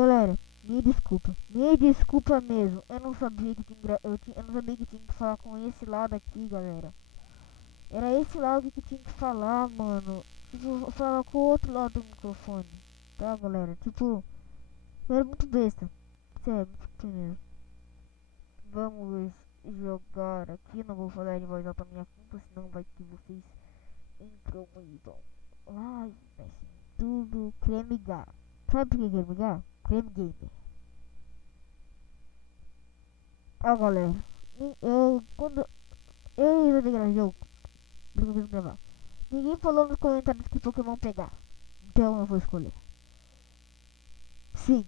Galera, me desculpa mesmo. Eu não sabia que eu não sabia que tinha que falar com esse lado aqui, galera. Era esse lado que tinha que falar, mano. Tipo, falar com o outro lado do microfone. Tá, galera? Tipo, eu era muito besta. Sério, muito mesmo. Vamos jogar aqui. Não vou falar em voz alta minha culpa, senão vai que vocês entram e vão. Ai, mas tudo creme gar. Sabe por que creme gar? Creme gamer. Ó, galera. Quando eu resolvi gravar jogo, resolvi gravar. Ninguém falou nos comentários que Pokémon pegar. Então eu vou escolher. Sim,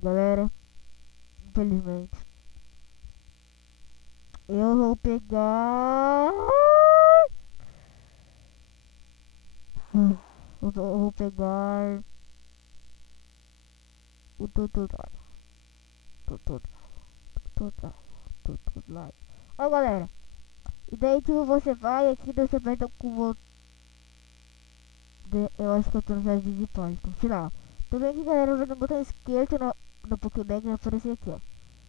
galera. Infelizmente. Eu vou pegar. Eu vou pegar o Tuturai. Tuturai. Tuturai. Tuturai. Ó, galera. E daí, tipo, você vai aqui, daí você aperta com o. Eu acho que eu tô no site de Python. Sei lá. Tô vendo aqui, galera, no botão esquerdo no Pokédex vai aparecer aqui, ó.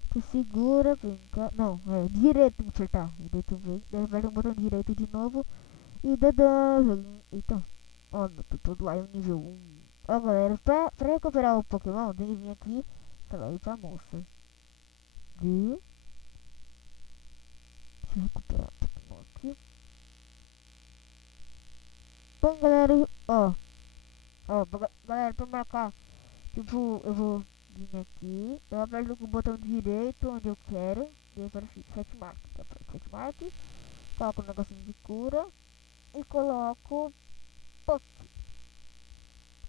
Tu segura, vem cá. Não, é direito tem que apertar. E daí tu vem, daí aperta o botão direito de novo. E dadã, joguinho. Então, ó, no Tuturai é nível 1. Ó, galera, pra recuperar o Pokémon, tem que vir aqui. Falar aí pra moça. Viu? Deixa eu recuperar o Pokémon aqui. Bom, galera, galera, pra marcar, tipo, eu vou vir aqui, eu aperto com o botão direito onde eu quero, e aí aparece 7 marcas, eu aperto 7 marcas, coloco o negocinho de cura e coloco Poké.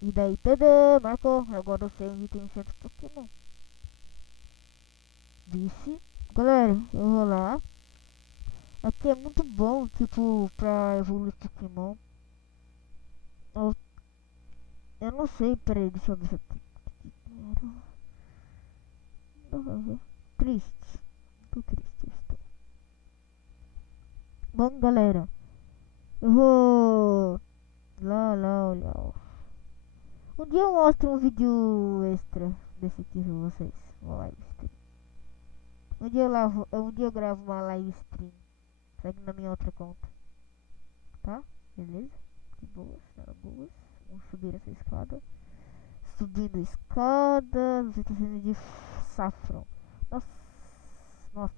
E daí, tadã, marcou, agora eu sei onde tem certos Pokémon. Disse, galera, eu vou lá, aqui é muito bom, tipo, pra evoluir Pokémon. Eu, eu não sei, peraí, deixa eu ver se eu tenho. Triste. Tô triste, eu estou. Bom, galera, eu vou lá olhar. Um dia eu mostro um vídeo extra desse aqui pra vocês. Uma live stream. Um dia eu gravo uma live stream. Segue na minha outra conta. Tá? Beleza? De boas, tá boas. Vamos subir essa escada. Subindo a escada. Você tá saindo de Saffron. Nossa. Nossa.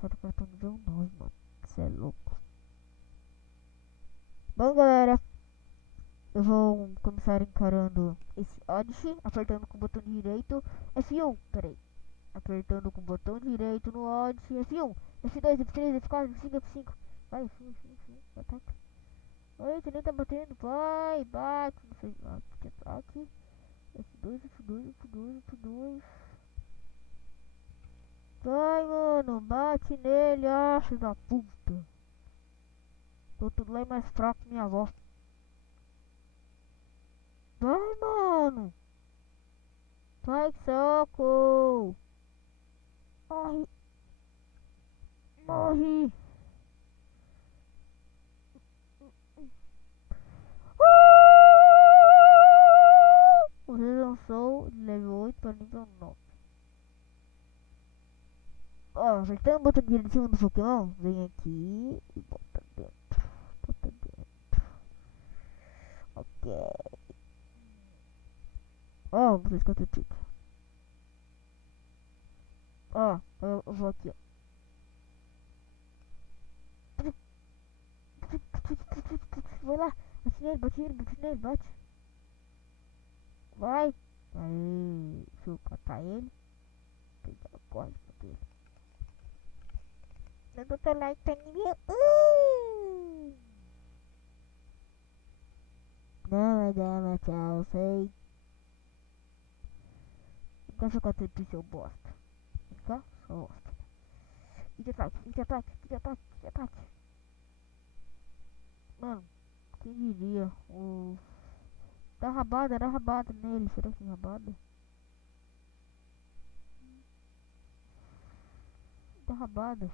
Só do cartão nível 9, mano. Você é louco. Bom, galera, eu vou começar encarando esse Odyssey, apertando com o botão direito F1, peraí. Apertando com o botão direito no Odyssey F1, F2, F3, F4, F5, F5. Vai, F1, F1, ataque. Oi, tu nem tá batendo, vai, bate, não sei lá, que ataque. F2, F2, F2, F2. Vai, mano, bate nele, acha da puta. Tô tudo lá mais fraco que minha avó. Vai, mano. Vai, soco. Morre, morre. Você lançou de level 8 para nível 9. Ó, apertando o botão direito em cima do Pokémon, vem aqui e bota dentro. Bota dentro. Ok. Ó, vocês quanto pica. Ó, eu vou aqui, ó. Vai lá, bate nele, bate nele, bate. Vai. Aí, deixa eu catar ele. Pegar o código dele. Dando teu like tá nível 1. Não vai dar, mas tchau, sei. Então fica triste, seu bosta. Fica, seu bosta. E de ataque, e de ataque, e de ataque, e de ataque. Mano, quem diria? Dá rabada nele. Será que tem rabada? Dá rabada.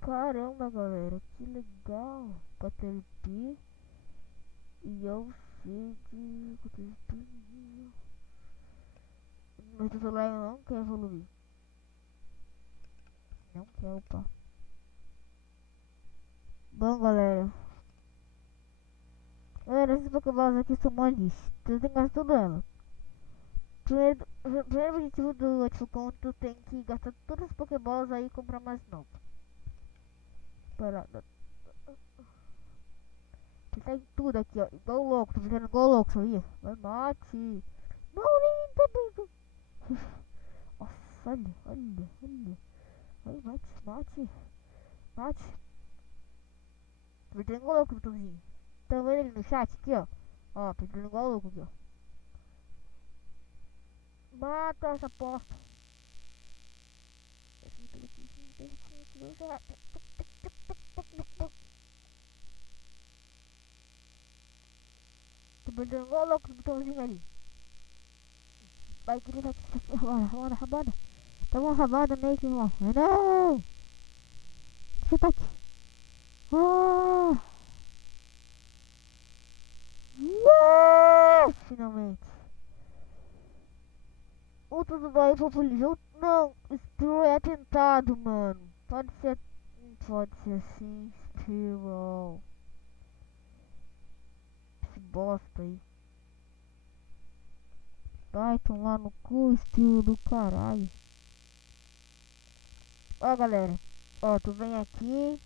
Caramba, galera, que legal. Caterpie. E eu sei de... Meu celular não quer evoluir. Não quer upar. Bom, galera. Galera, essas Pokéballs aqui são mó lixo. Tu tem que gastar tudo ela. Primeiro objetivo do último ponto tem que gastar todas as Pokéballs aí e comprar mais novo. Parada. Tá em tudo aqui, ó. Igual louco, tô fazendo igual louco, sabia? Vai, mate. Não, nem tá doido. Nossa, olha. Vai, mate. Tô fazendo igual louco, botãozinho. Tá vendo ele no chat aqui, ó? Ó, tô fazendo igual louco aqui, ó. Mata essa bosta. Tô perdendo igual louco o botãozinho ali. Vai que ele vai. Rabada. Toma uma rabada meio que irmão. Não! Você tá aqui. Ah! Yes! Finalmente. O tudo daí foi pro lixo. Não, Spearow é atentado, mano. Pode ser assim, Spearow. Esse bosta aí. Vai tomar no cu, Spearow do caralho. Ó, galera. Ó, tu vem aqui,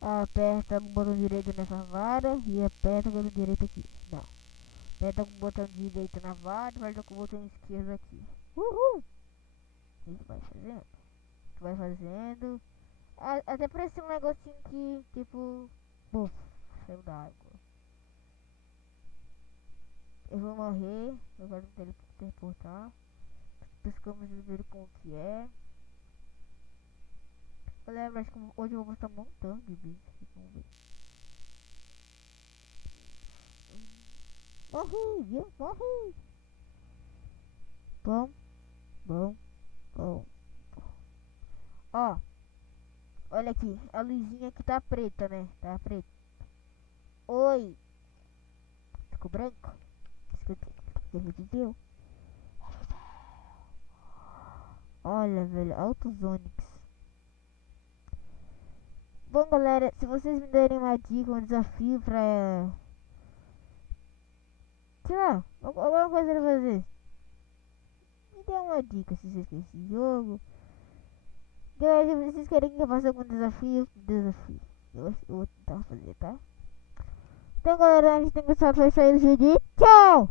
aperta o botão direito nessa vara e aperta o botão direito aqui. Não. Aperta com o botão direito na vara e aperta com o botão esquerdo aqui. Uhul! Isso vai fazendo. Tu vai fazendo. Até parece um negocinho que, tipo... Buf, saiu da água. Eu vou morrer. Eu quero me teleportar. Pescamos e ver como que é. Galera, acho que hoje eu vou estar montando de bicho. Vamos ver. Morri, viu? Morri. Bom. Ó, olha aqui. A luzinha aqui tá preta, né? Tá preta. Oi. Ficou branco? Escuta. Olha, velho. Altos Onix. Bom, galera, se vocês me derem uma dica, um desafio pra... sei lá, alguma coisa pra fazer. Me dê uma dica se vocês querem esse jogo. Galera, se vocês querem que eu faça algum desafio, eu vou tentar fazer, tá? Então, galera, a gente tem que gostado, foi isso aí do vídeo. Tchau!